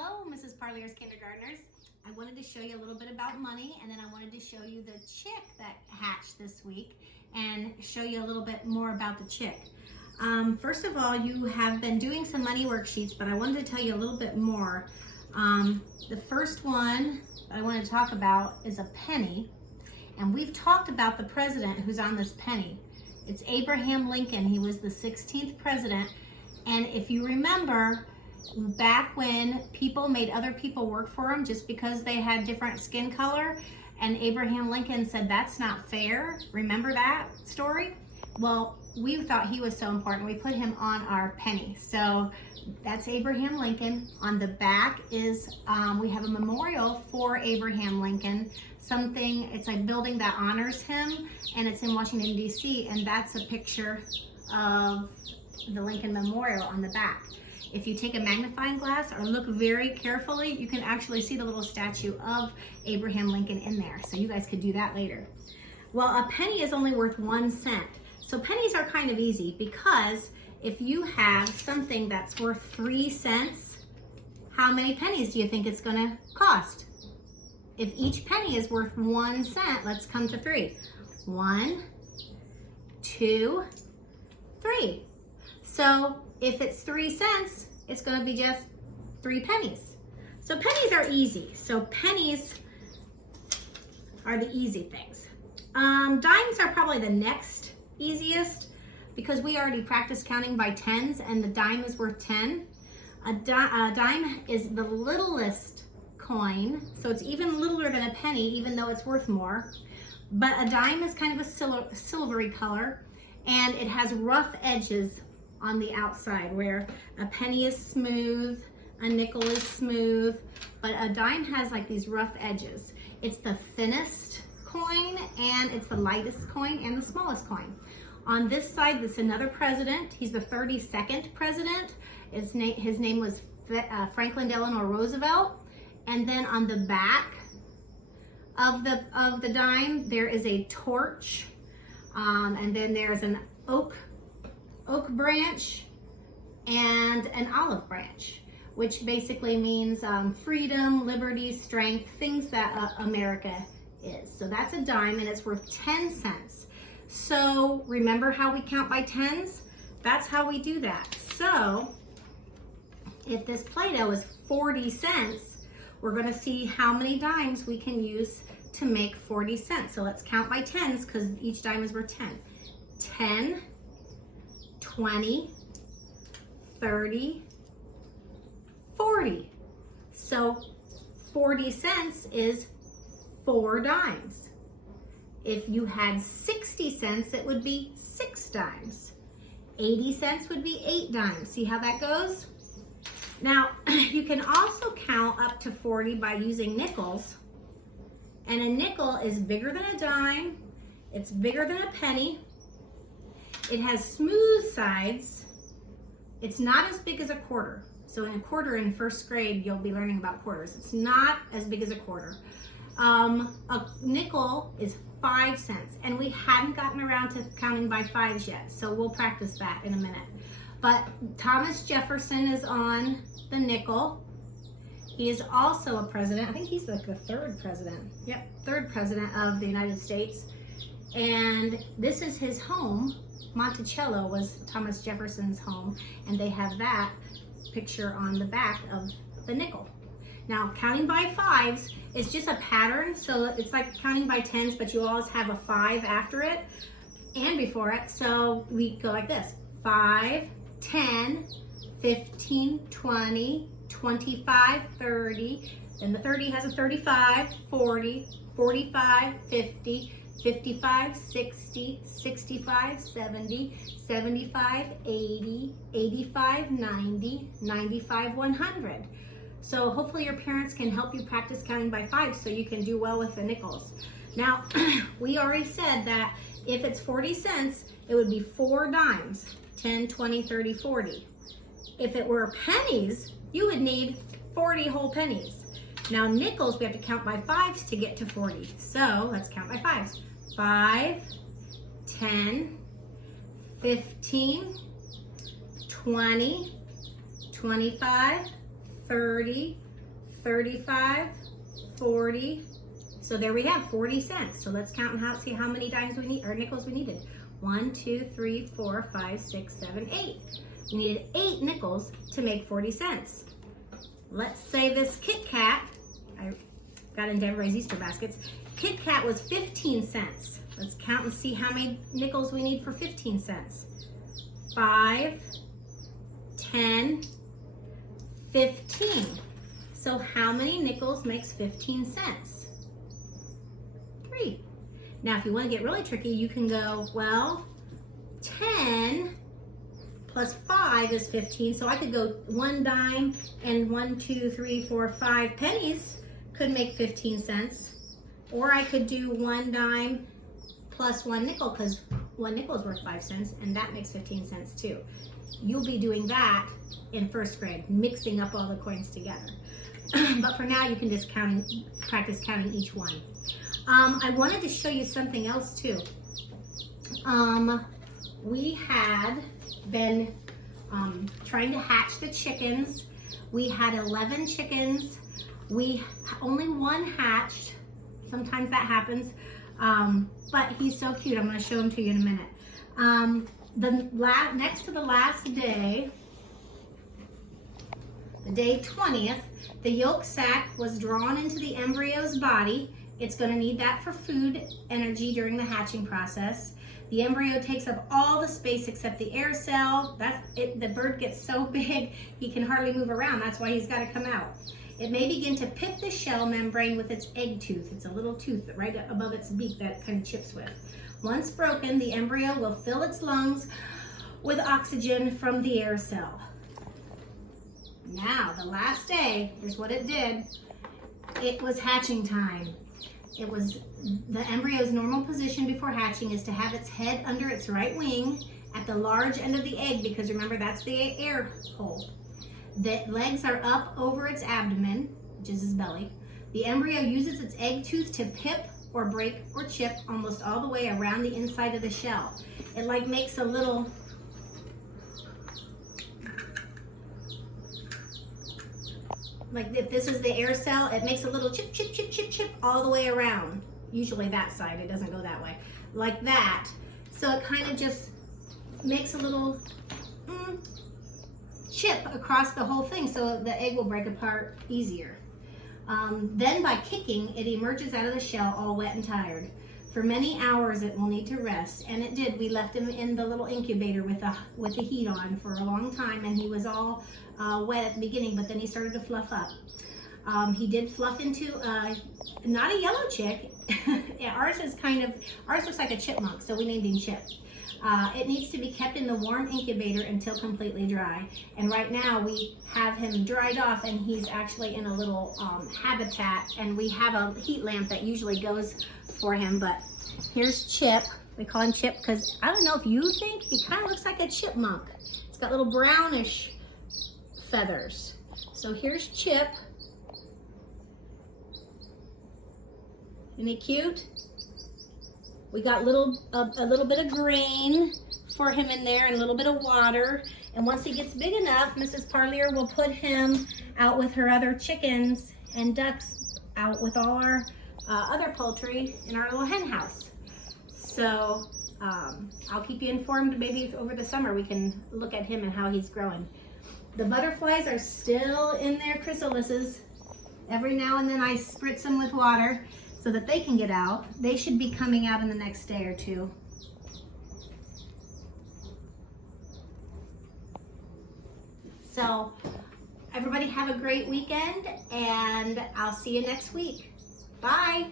Hello, Mrs. Parlier's kindergartners. I wanted to show you a little bit about money, and then I wanted to show you the chick that hatched this week and show you a little bit more about the chick. First of all, you have been doing some money worksheets, but I wanted to tell you a little bit more. The first one that I want to talk about is a penny, and we've talked about the president who's on this penny. It's Abraham Lincoln. He was the 16th president, and if you remember, back when people made other people work for them just because they had different skin color, and Abraham Lincoln said that's not fair. Remember that story? Well, we thought he was so important, we put him on our penny. So that's Abraham Lincoln. On the back is, we have a memorial for Abraham Lincoln. It's like a building that honors him, and it's in Washington, D.C., and that's a picture of the Lincoln Memorial on the back. If you take a magnifying glass or look very carefully, you can actually see the little statue of Abraham Lincoln in there. So you guys could do that later. Well, a penny is only worth 1 cent. So pennies are kind of easy because if you have something that's worth 3 cents, how many pennies do you think it's gonna cost? If each penny is worth 1 cent, let's come to 3. 1, 2, 3. So if it's 3 cents, it's gonna be just 3 pennies. So pennies are easy. So pennies are the easy things. Dimes are probably the next easiest because we already practiced counting by tens, and the dime is worth 10. A dime is the littlest coin, so it's even littler than a penny, even though it's worth more. But a dime is kind of a silvery color, and it has rough edges on the outside, where a penny is smooth, a nickel is smooth, but a dime has like these rough edges. It's the thinnest coin, and it's the lightest coin, and the smallest coin. On this side, this is another president. He's the 32nd president. His name was Franklin Delano Roosevelt. And then on the back of the dime, there is a torch, and then there's an oak branch and an olive branch, which basically means freedom, liberty, strength, things that America is. So that's a dime, and it's worth 10 cents. So remember how we count by tens? That's how we do that. So if this Play-Doh is 40 cents, we're gonna see how many dimes we can use to make 40 cents. So let's count by tens because each dime is worth 10. 10, 20, 30, 40. So 40 cents is 4 dimes. If you had 60 cents, it would be 6 dimes. 80 cents would be 8 dimes. See how that goes? Now, you can also count up to 40 by using nickels. And a nickel is bigger than a dime. It's bigger than a penny. It has smooth sides. It's not as big as a quarter. So in a quarter in first grade, you'll be learning about quarters. It's not as big as a quarter. A nickel is 5 cents, and we hadn't gotten around to counting by fives yet, so we'll practice that in a minute. But Thomas Jefferson is on the nickel. He is also a president. I think he's like the 3rd president. Yep, 3rd president of the United States. And this is his home. Monticello was Thomas Jefferson's home, and they have that picture on the back of the nickel. Now, counting by fives is just a pattern, so it's like counting by tens, but you always have a 5 after it and before it. So we go like this: 5, 10, 15, 20, 25, 30. Then the 30 has a 35, 40, 45, 50, 55, 60, 65, 70, 75, 80, 85, 90, 95, 100. So hopefully your parents can help you practice counting by fives so you can do well with the nickels. Now, we already said that if it's 40 cents, it would be 4 dimes, 10, 20, 30, 40. If it were pennies, you would need 40 whole pennies. Now nickels, we have to count by fives to get to 40. So let's count by fives. 5, 10, 15, 20, 25, 30, 35, 40. So there we have 40 cents. So let's count and see how many dimes we need, or nickels we needed. 1, 2, 3, 4, 5, 6, 7, 8. We needed 8 nickels to make 40 cents. Let's say this Kit Kat, I got into everybody's Easter baskets. Kit Kat was 15 cents. Let's count and see how many nickels we need for 15 cents. 5, 10, 15. So how many nickels makes 15 cents? 3. Now if you want to get really tricky, you can go, well, 10 plus 5 is 15. So I could go 1 dime and 1, 2, 3, 4, 5 pennies could make 15 cents. Or I could do 1 dime plus 1 nickel, because 1 nickel is worth 5 cents, and that makes 15 cents too. You'll be doing that in first grade, mixing up all the coins together. But for now, you can just practice counting each one. I wanted to show you something else too. We had been trying to hatch the chickens. We had 11 chickens. Only 1 hatched. Sometimes that happens. But he's so cute. I'm going to show him to you in a minute. Next to the last day, the day 20th, the yolk sac was drawn into the embryo's body. It's going to need that for food energy during the hatching process. The embryo takes up all the space except the air cell. The bird gets so big he can hardly move around. That's why he's got to come out. It may begin to pip the shell membrane with its egg tooth. It's a little tooth right above its beak that it kind of chips with. Once broken, the embryo will fill its lungs with oxygen from the air cell. Now, the last day, here's what it did. It was hatching time. It was the embryo's normal position before hatching is to have its head under its right wing at the large end of the egg, because remember, that's the air hole. The legs are up over its abdomen, which is his belly. The embryo uses its egg tooth to pip or break or chip almost all the way around the inside of the shell. It like makes a little like if this is the air cell, it makes a little chip, chip, chip, chip, chip all the way around. Usually that side, it doesn't go that way. Like that. So it kind of just makes a little chip across the whole thing so the egg will break apart easier. Then by kicking, it emerges out of the shell all wet and tired. For many hours it will need to rest, and it did. We left him in the little incubator with the heat on for a long time, and he was all wet at the beginning, but then he started to fluff up. He did fluff into not a yellow chick. Yeah, ours looks like a chipmunk, so we named him Chip. It needs to be kept in the warm incubator until completely dry. And right now we have him dried off, and he's actually in a little habitat, and we have a heat lamp that usually goes for him. But here's Chip. We call him Chip because I don't know if you think he kind of looks like a chipmunk. He's got little brownish feathers. So here's Chip. Isn't he cute? We got a little bit of grain for him in there and a little bit of water. And once he gets big enough, Mrs. Parlier will put him out with her other chickens and ducks, out with all our other poultry in our little hen house. So I'll keep you informed. Maybe over the summer we can look at him and how he's growing. The butterflies are still in their chrysalises. Every now and then I spritz them with water so that they can get out. They should be coming out in the next day or two. So everybody have a great weekend, and I'll see you next week. Bye.